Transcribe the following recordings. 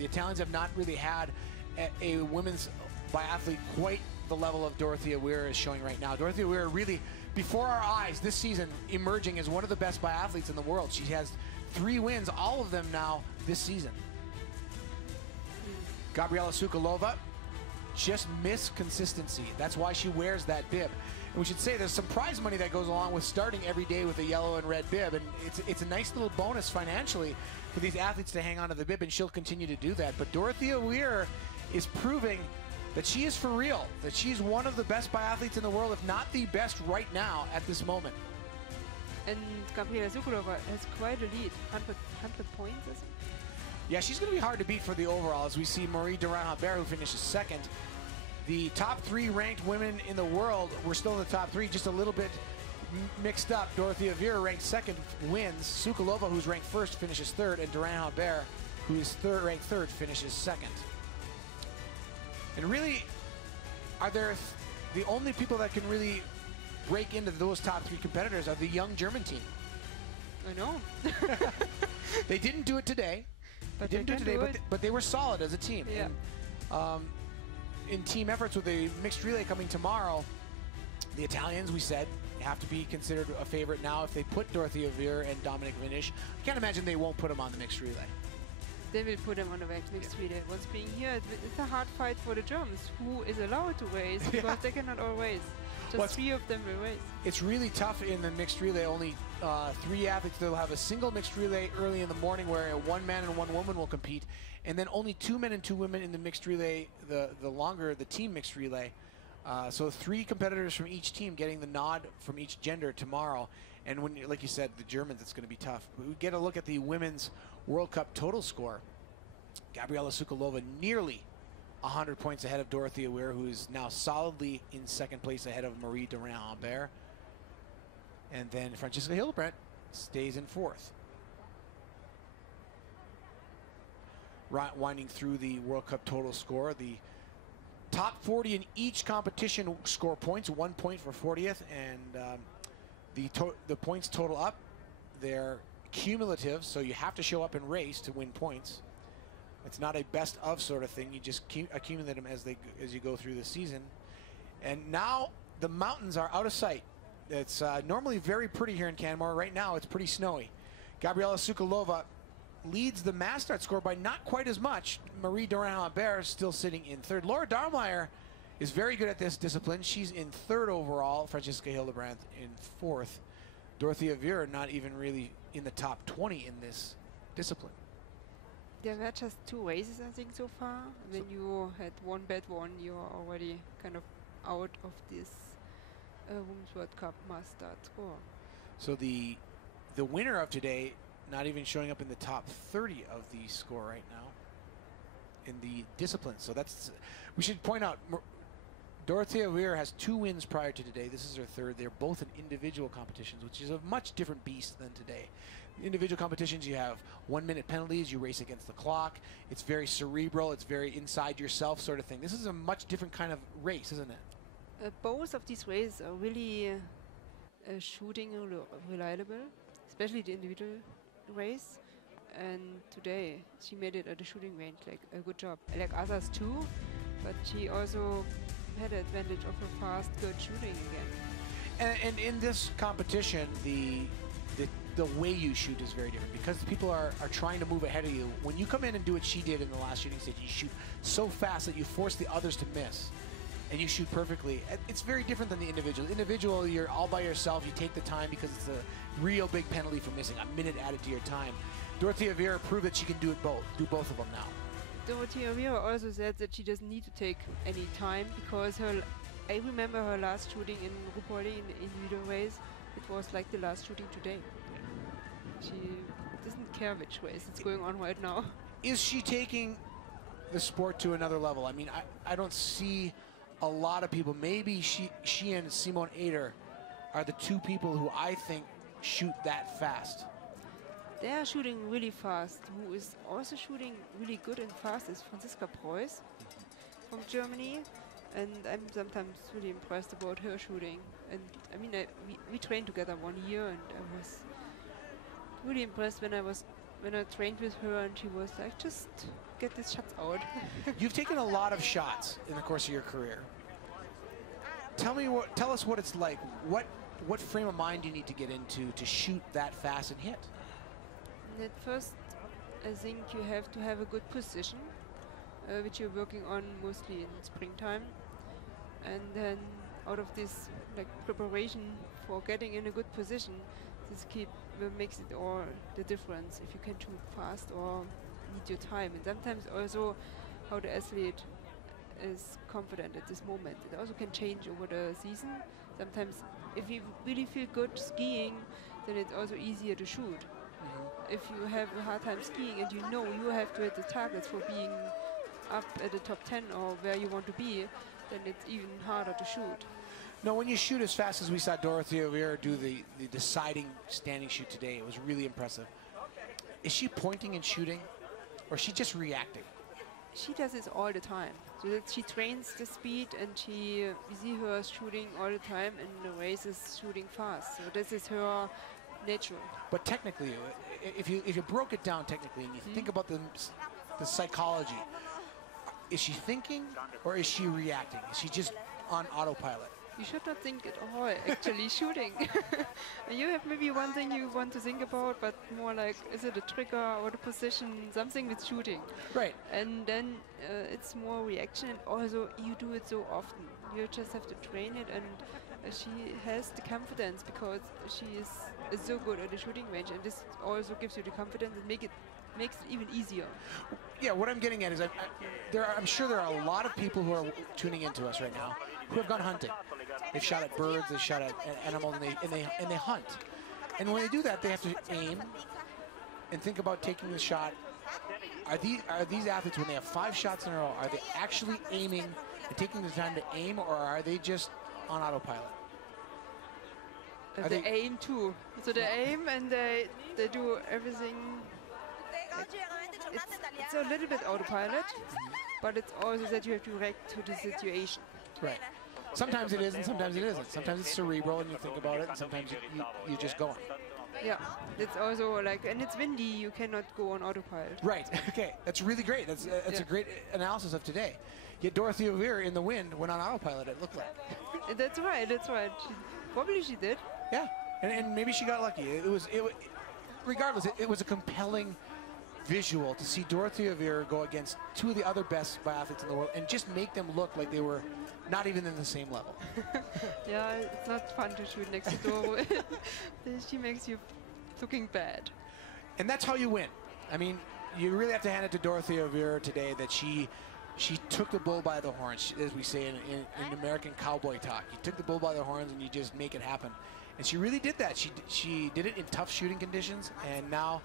The Italians have not really had a women's biathlete quite the level of Dorothea Weir is showing right now. Dorothea Weir really, before our eyes this season, emerging as one of the best biathletes in the world. She has 3 wins, all of them now this season. Gabriela Sukalova just missed consistency. That's why she wears that bib. And we should say there's some prize money that goes along with starting every day with a yellow and red bib, and it's a nice little bonus financially for these athletes to hang on to the bib, and she'll continue to do that. But Dorothea Weir is proving that she is for real, that she's one of the best biathletes in the world, if not the best right now at this moment. And Gabriela Sukalova has quite a lead, 100 points, I think. Yeah, she's going to be hard to beat for the overall, as we see Marie Durand-Humbert, who finishes second. The top 3 ranked women in the world were still in the top 3, just a little bit mixed up. Dorothea Weir ranked second, wins. Sukalova, who's ranked first, finishes third, and Durand-Humbert, who is ranked third, finishes second. And really, are there the only people that can really break into those top 3 competitors are the young German team. I know. They didn't do it today. But they didn't do it today, but they were solid as a team. Yeah. And, in team efforts with the mixed relay coming tomorrow, the Italians, we said, have to be considered a favorite now if they put Dorothea Weir and Dominik Windisch. I can't imagine they won't put them on the mixed relay. They will put them on the mixed relay. Once being here, it's a hard fight for the Germans, who is allowed to race, because they cannot all race. Just 3 of them will race. It's really tough in the mixed relay. Only 3 athletes. They'll have a single mixed relay early in the morning where 1 man and 1 woman will compete, and then only 2 men and 2 women in the mixed relay, the team mixed relay. So 3 competitors from each team getting the nod from each gender tomorrow. And when, like you said, the Germans, it's going to be tough. We get a look at the women's World Cup total score. Gabriela Sukalova nearly 100 points ahead of Dorothea Weir, who is now solidly in second place ahead of Marie Durand-Humbert. And then Franziska Hildebrandt stays in fourth. Winding through the World Cup total score, the top 40 in each competition score points, 1 point for 40th, and the points total up. They're cumulative, so you have to show up and race to win points. It's not a best of sort of thing. You just accumulate them as you go through the season. And now the mountains are out of sight. It's normally very pretty here in Canmore. Right now it's pretty snowy. Gabriela Sukalova leads the mass start score by not quite as much. Marie Durand-Humbert is still sitting in third. Laura Darmeyer is very good at this discipline. She's in third overall. Franziska Hildebrandt in fourth. Dorothea Weir not even really in the top 20 in this discipline. There were just 2 races, I think, so far. When you had one bad one, you are already kind of out of this Women's World Cup must start score. So the winner of today not even showing up in the top 30 of the score right now in the discipline. So that's, we should point out, Dorothea Weir has 2 wins prior to today. This is her third. They're both in individual competitions, which is a much different beast than today. Individual competitions, you have 1-minute penalties. You race against the clock. It's very cerebral. It's very inside yourself sort of thing. This is a much different kind of race, isn't it? Both of these races are really shooting reliable, especially the individual race. And today she made it at the shooting range, like a good job. Like others too, but she also had the advantage of her fast, good shooting again. And in this competition, the way you shoot is very different because people are trying to move ahead of you. When you come in and do what she did in the last shooting stage, you shoot so fast that you force the others to miss, and you shoot perfectly. It's very different than the individual. Individual, you're all by yourself. You take the time because it's a real big penalty for missing. A minute added to your time. Dorothea Weir proved that she can do both of them now. Dorothea Weir also said that she doesn't need to take any time because I remember her last shooting in Ruhpolding in the individual race. It was like the last shooting today. She doesn't care which race it's going on right now. Is she taking the sport to another level? I mean, I don't see a lot of people. Maybe she and Simone Eder are the 2 people who I think shoot that fast. They are shooting really fast. Who is also shooting really good and fast is Franziska Preuss from Germany. And I'm sometimes really impressed about her shooting. And I mean, we trained together 1 year, and I was really impressed when I was when I trained with her, and she was like, just get these shots out. You've taken a lot of shots in the course of your career. Tell us what it's like. What frame of mind do you need to get into to shoot that fast and hit? And at first, I think you have to have a good position, which you're working on mostly in springtime. And then out of this like preparation for getting in a good position, this makes it all the difference if you can shoot fast or need your time. And sometimes also how the athlete is confident at this moment. It also can change over the season. Sometimes if you really feel good skiing, then it's also easier to shoot. If you have a hard time skiing and you know you have to hit the targets for being up at the top 10 or where you want to be, then it's even harder to shoot. No, when you shoot as fast as we saw Dorothea Viera do the deciding standing shoot today, it was really impressive. Is she pointing and shooting, or is she just reacting? She does this all the time. So that she trains the speed, and we see her shooting all the time, and in the races shooting fast. So this is her natural. But technically, if you broke it down technically, and you think about the psychology, is she thinking or is she reacting? Is she just on autopilot? You should not think at all, actually, shooting. You have maybe one thing you want to think about, but more like, is it a trigger or the position, something with shooting. Right. And then it's more reaction, and also you do it so often. You just have to train it, and she has the confidence because she is so good at the shooting range, and this also gives you the confidence and makes it even easier. Yeah, what I'm getting at is I'm sure there are a lot of people who are tuning into us right now who have gone hunting. They've shot at birds, they've shot at animals, and they hunt. And when they do that, they have to aim and think about taking the shot. Are these athletes, when they have 5 shots in a row, are they actually aiming and taking the time to aim, or are they just on autopilot? They aim too. So they aim and they do everything. It's a little bit autopilot, but it's also that you have to react to the situation. Right. Sometimes it is and sometimes it isn't. Sometimes it's cerebral and you think about it, and sometimes you just go on. Yeah, it's also like, and it's windy, you cannot go on autopilot. Right, okay, that's really great. That's a great analysis of today. Yet Dorothea Viera in the wind went on autopilot, it looked like. That's right. Probably she did. Yeah, and maybe she got lucky. Regardless, it was a compelling visual to see Dorothea Viera go against 2 of the other best biathletes in the world and just make them look like they were not even in the same level. Yeah, it's not fun to shoot next to Doro. She makes you looking bad. And that's how you win. I mean, you really have to hand it to Dorothea Viera today that she took the bull by the horns, as we say in American cowboy talk. You took the bull by the horns and you just make it happen. And she really did that. She did it in tough shooting conditions, and now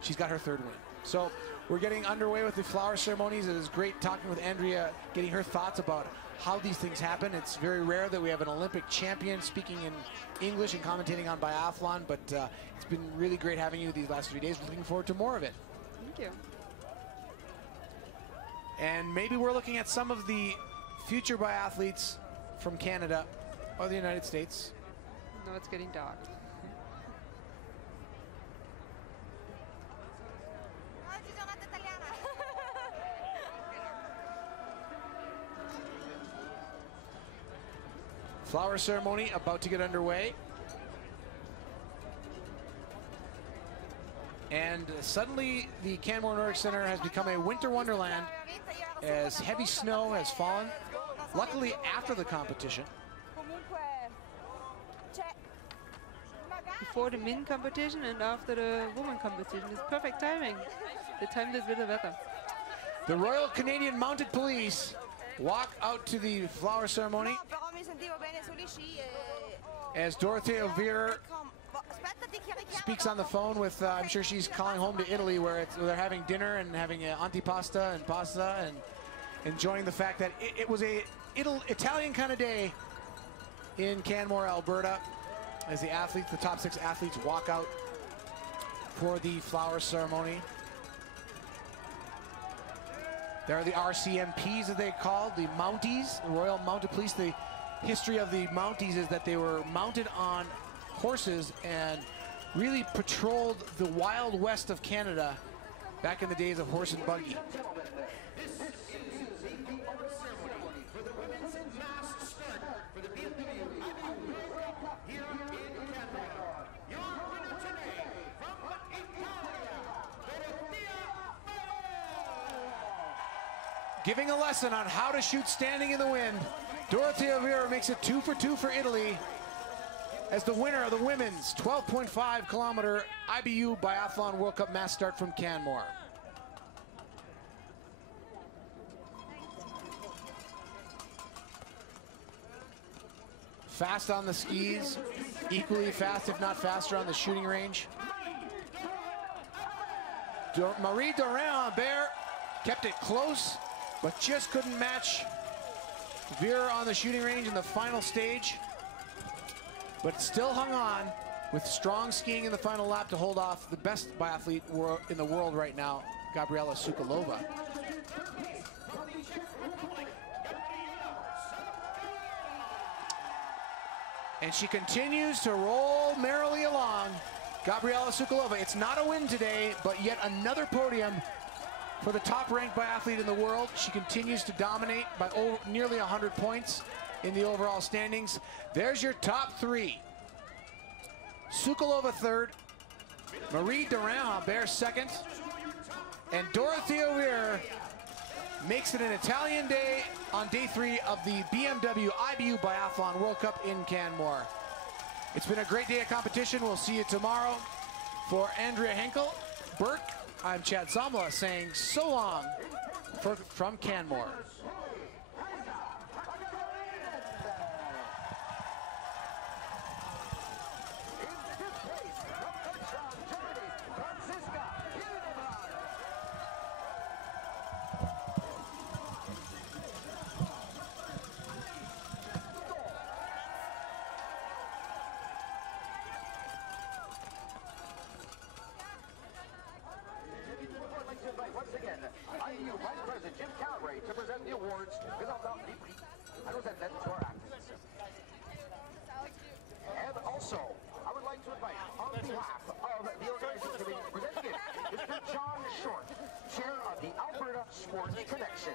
she's got her 3rd win. So we're getting underway with the flower ceremonies. It is great talking with Andrea, getting her thoughts about how these things happen. It's very rare that we have an Olympic champion speaking in English and commentating on biathlon, but it's been really great having you these last 3 days. Looking forward to more of it. Thank you. And maybe we're looking at some of the future biathletes from Canada or the United States. No, it's getting dark. Flower ceremony about to get underway. And suddenly the Canmore Nordic Center has become a winter wonderland as heavy snow has fallen. Luckily after the competition. Before the men competition and after the women competition. It's perfect timing. They timed it with the weather. The Royal Canadian Mounted Police walk out to the flower ceremony as Dorothea Viera speaks on the phone with, I'm sure she's calling home to Italy where they're having dinner and having antipasta and pasta and enjoying the fact that it was a Italian kind of day in Canmore, Alberta, as the top 6 athletes walk out for the flower ceremony. There are the RCMPs, as they call, the Mounties, the Royal Mounted Police. The history of the Mounties is that they were mounted on horses and really patrolled the wild west of Canada back in the days of horse and buggy. Giving a lesson on how to shoot standing in the wind, Dorothea Viera makes it 2 for 2 for Italy as the winner of the women's 12.5 kilometer IBU Biathlon World Cup mass start from Canmore. Fast on the skis, equally fast, if not faster, on the shooting range. Marie Dorin-Humbert kept it close, but just couldn't match Viera on the shooting range in the final stage. But still hung on with strong skiing in the final lap to hold off the best biathlete in the world right now, Gabriela Sukalova. And she continues to roll merrily along, Gabriela Sukalova. It's not a win today, but yet another podium for the top-ranked biathlete in the world. She continues to dominate by nearly 100 points in the overall standings. There's your top three. Sukalova third, Marie Dorin-Humbert second, and Dorothea Viera makes it an Italian day on day 3 of the BMW IBU Biathlon World Cup in Canmore. It's been a great day of competition. We'll see you tomorrow. For Andrea Henkel, Bert, I'm Chad Somla saying so long from Canmore. Once again, IBU Vice President Jim Calray to present the awards. And also, I would like to invite, on behalf of the organizing committee, presenting it, Mr. John Short, chair of the Alberta Sports Connection.